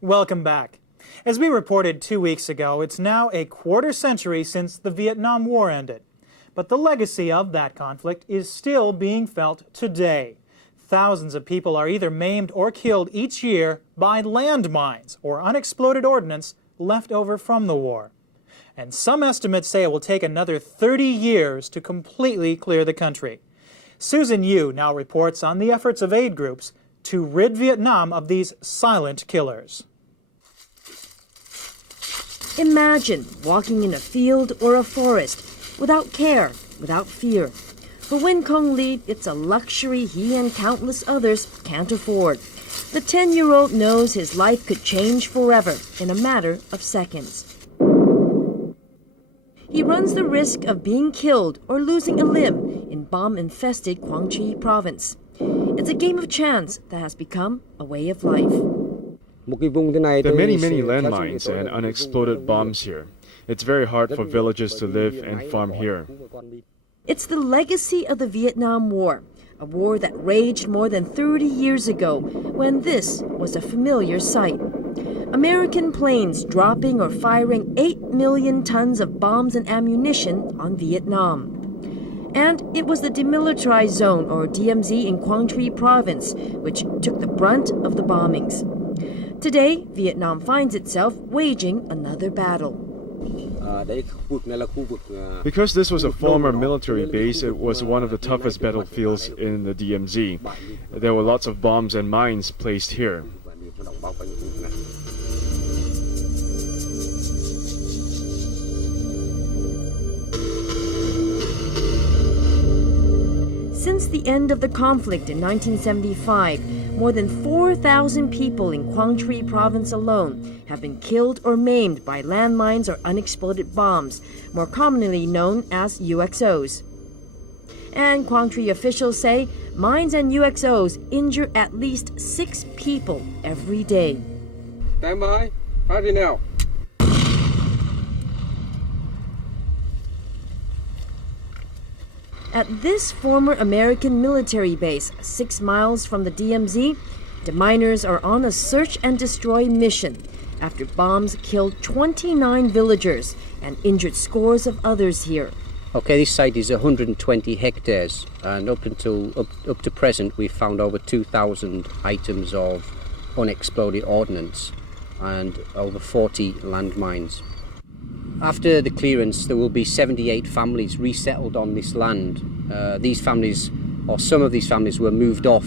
Welcome back. As we reported 2 weeks ago, it's now a quarter century since the Vietnam War ended. But the legacy of that conflict is still being felt today. Thousands of people are either maimed or killed each year by landmines or unexploded ordnance left over from the war. And some estimates say it will take another 30 years to completely clear the country. Susan Yu now reports on the efforts of aid groups to rid Vietnam of these silent killers. Imagine walking in a field or a forest without care, without fear. For Win Kong Lee, it's a luxury he and countless others can't afford. The 10-year-old knows his life could change forever in a matter of seconds. He runs the risk of being killed or losing a limb in bomb-infested Quang Tri Province. It's a game of chance that has become a way of life. There are many landmines and unexploded bombs here. It's very hard for villagers to live and farm here. It's the legacy of the Vietnam War, a war that raged more than 30 years ago when this was a familiar sight. American planes dropping or firing 8 million tons of bombs and ammunition on Vietnam. And it was the demilitarized zone, or DMZ, in Quang Tri Province, which took the brunt of the bombings. Today, Vietnam finds itself waging another battle. Because this was a former military base, it was one of the toughest battlefields in the DMZ. There were lots of bombs and mines placed here. Since the end of the conflict in 1975, more than 4,000 people in Quang Tri Province alone have been killed or maimed by landmines or unexploded bombs, more commonly known as UXOs. And Quang Tri officials say mines and UXOs injure at least 6 people every day. Stand by. Ready now. At this former American military base, 6 miles from the DMZ, Deminers are on a search and destroy mission after bombs killed 29 villagers and injured scores of others here. Okay, this site is 120 hectares, and up to present we've found over 2,000 items of unexploded ordnance and over 40 landmines. After the clearance, there will be 78 families resettled on this land. These families, or some of these families, were moved off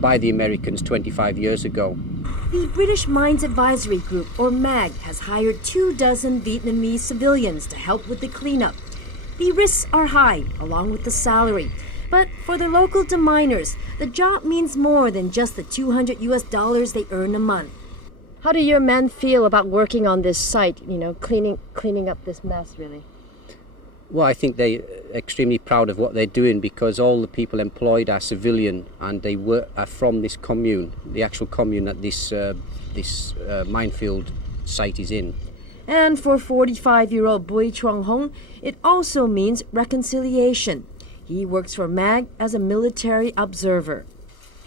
by the Americans 25 years ago. The British Mines Advisory Group, or MAG, has hired 24 Vietnamese civilians to help with the cleanup. The risks are high, along with the salary. But for the local Deminers, the job means more than just the $200 they earn a month. How do your men feel about working on this site, cleaning up this mess, really? Well, I think they're extremely proud of what they're doing because all the people employed are civilian and they are from this commune, the actual commune that this minefield site is in. And for 45-year-old Bui Truong Hong, it also means reconciliation. He works for MAG as a military observer.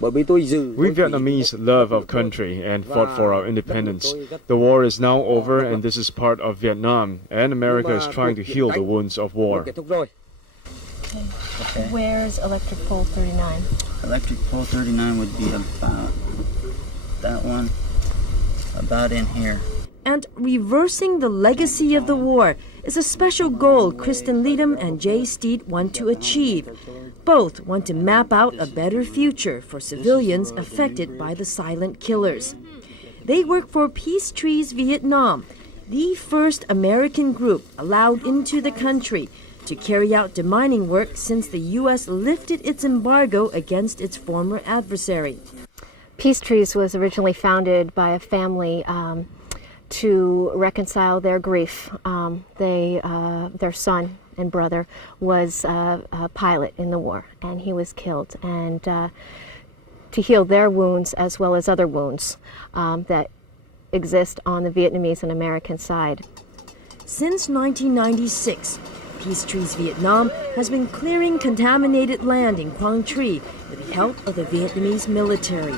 We Vietnamese love our country and fought for our independence. The war is now over and this is part of Vietnam, and America is trying to heal the wounds of war. Okay. Where's electric pole 39? Electric pole 39 would be about that one, about in here. And reversing the legacy of the war is a special goal Kristen Leadham and Jay Steed want to achieve. Both want to map out a better future for civilians affected by the silent killers. They work for Peacetrees Vietnam, the first American group allowed into the country to carry out demining work since the U.S. lifted its embargo against its former adversary. Peacetrees was originally founded by a family to reconcile their grief. Their son and brother was a pilot in the war, and he was killed. And to heal their wounds as well as other wounds that exist on the Vietnamese and American side. Since 1996, Peacetrees Vietnam has been clearing contaminated land in Quang Tri with the help of the Vietnamese military.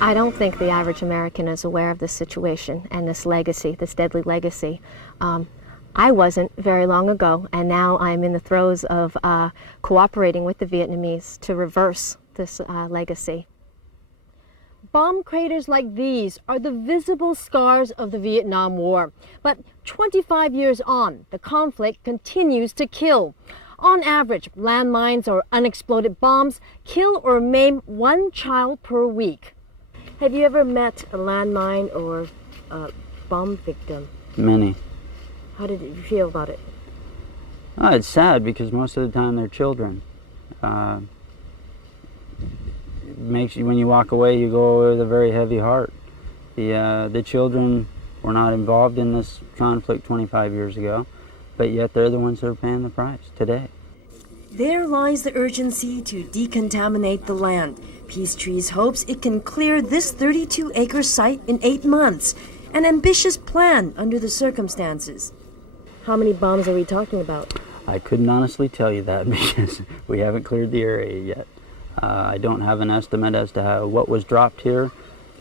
I don't think the average American is aware of this situation and this legacy, this deadly legacy. I wasn't very long ago, and now I'm in the throes of cooperating with the Vietnamese to reverse this legacy. Bomb craters like these are the visible scars of the Vietnam War. But 25 years on, the conflict continues to kill. On average, landmines or unexploded bombs kill or maim 1 child per week. Have you ever met a landmine or a bomb victim? Many. How did you feel about it? Oh, it's sad because most of the time they're children. It makes you, when you walk away, you go away with a very heavy heart. The children were not involved in this conflict 25 years ago, but yet they're the ones that are paying the price today. There lies the urgency to decontaminate the land. Peacetrees hopes it can clear this 32-acre site in 8 months. An ambitious plan under the circumstances. How many bombs are we talking about? I couldn't honestly tell you that because we haven't cleared the area yet. I don't have an estimate as to what was dropped here,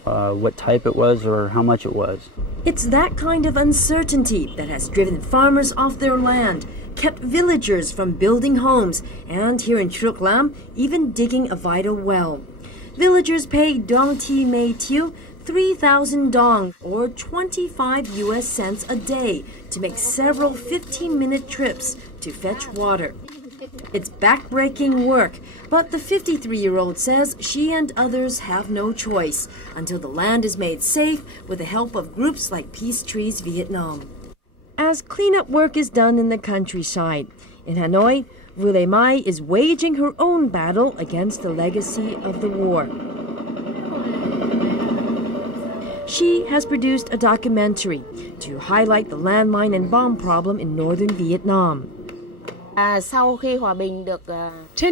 what type it was, or how much it was. It's that kind of uncertainty that has driven farmers off their land, kept villagers from building homes, and here in Truc Lam, even digging a vital well. Villagers pay Dong Ti Mei Tiu 3,000 dong, or 25 US cents a day, to make several 15-minute trips to fetch water. It's backbreaking work, but the 53-year-old says she and others have no choice until the land is made safe with the help of groups like Peacetrees Vietnam. As cleanup work is done in the countryside, in Hanoi, Vu Le Mai is waging her own battle against the legacy of the war. She has produced a documentary to highlight the landmine and bomb problem in northern Vietnam. 10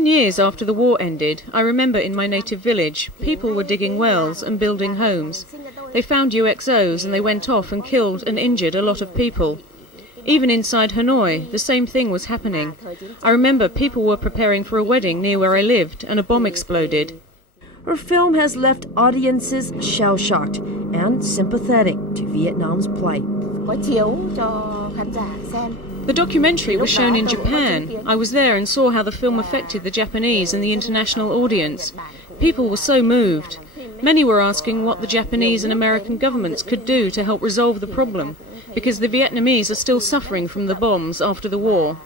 years after the war ended, I remember in my native village, people were digging wells and building homes. They found UXOs and they went off and killed and injured a lot of people. Even inside Hanoi, the same thing was happening. I remember people were preparing for a wedding near where I lived and a bomb exploded. Her film has left audiences shell-shocked and sympathetic to Vietnam's plight. The documentary was shown in Japan. I was there and saw how the film affected the Japanese and the international audience. People were so moved. Many were asking what the Japanese and American governments could do to help resolve the problem, because the Vietnamese are still suffering from the bombs after the war.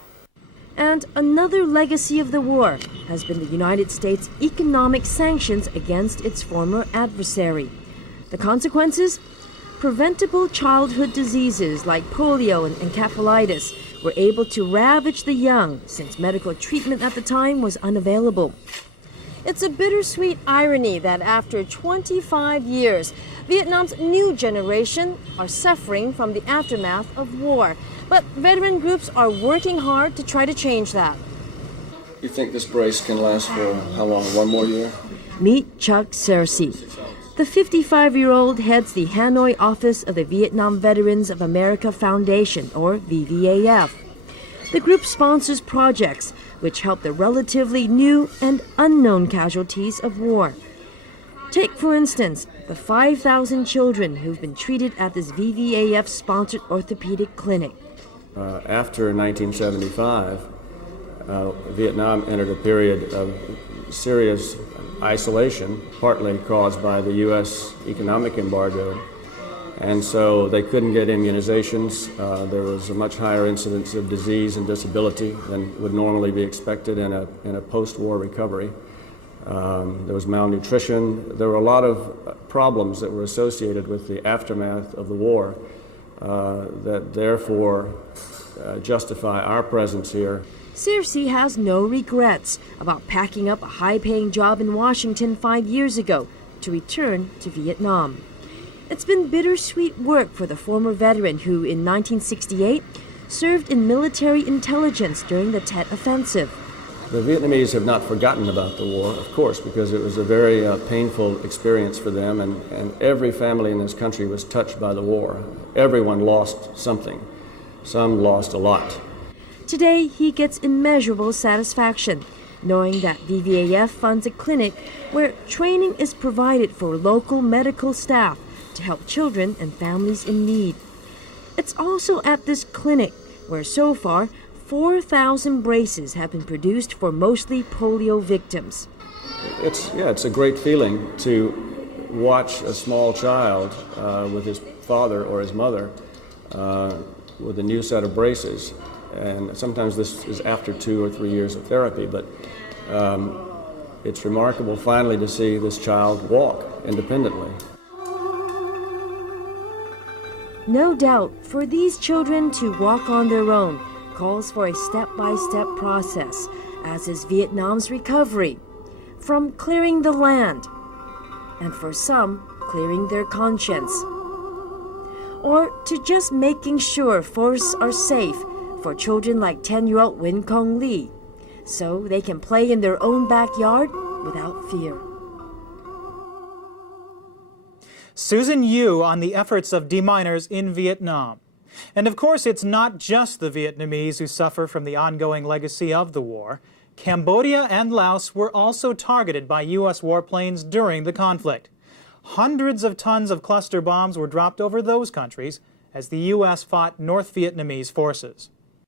And another legacy of the war has been the United States' economic sanctions against its former adversary. The consequences? Preventable childhood diseases like polio and encephalitis were able to ravage the young since medical treatment at the time was unavailable. It's a bittersweet irony that after 25 years, Vietnam's new generation are suffering from the aftermath of war. But veteran groups are working hard to try to change that. You think this brace can last for how long? 1 more year? Meet Chuck Searcy. The 55-year-old heads the Hanoi office of the Vietnam Veterans of America Foundation, or VVAF. The group sponsors projects which help the relatively new and unknown casualties of war. Take, for instance, the 5,000 children who've been treated at this VVAF-sponsored orthopedic clinic. After 1975, Vietnam entered a period of serious isolation, partly caused by the U.S. economic embargo. And so they couldn't get immunizations. There was a much higher incidence of disease and disability than would normally be expected in a post-war recovery. There was malnutrition. There were a lot of problems that were associated with the aftermath of the war that therefore justify our presence here. Searcy has no regrets about packing up a high-paying job in Washington 5 years ago to return to Vietnam. It's been bittersweet work for the former veteran who, in 1968, served in military intelligence during the Tet Offensive. The Vietnamese have not forgotten about the war, of course, because it was a very painful experience for them, and every family in this country was touched by the war. Everyone lost something. Some lost a lot. Today, he gets immeasurable satisfaction. knowing that VVAF funds a clinic where training is provided for local medical staff to help children and families in need. It's also at this clinic where so far 4,000 braces have been produced for mostly polio victims. It's a great feeling to watch a small child with his father or his mother with a new set of braces. And sometimes this is after 2 or 3 years of therapy, but it's remarkable finally to see this child walk independently. No doubt, for these children to walk on their own calls for a step-by-step process, as is Vietnam's recovery, from clearing the land, and for some, clearing their conscience, or to just making sure forests are safe for children like 10-year-old Win Kong Lee, so they can play in their own backyard without fear. Susan Yu on the efforts of deminers in Vietnam. And of course, it's not just the Vietnamese who suffer from the ongoing legacy of the war. Cambodia and Laos were also targeted by U.S. warplanes during the conflict. Hundreds of tons of cluster bombs were dropped over those countries as the U.S. fought North Vietnamese forces.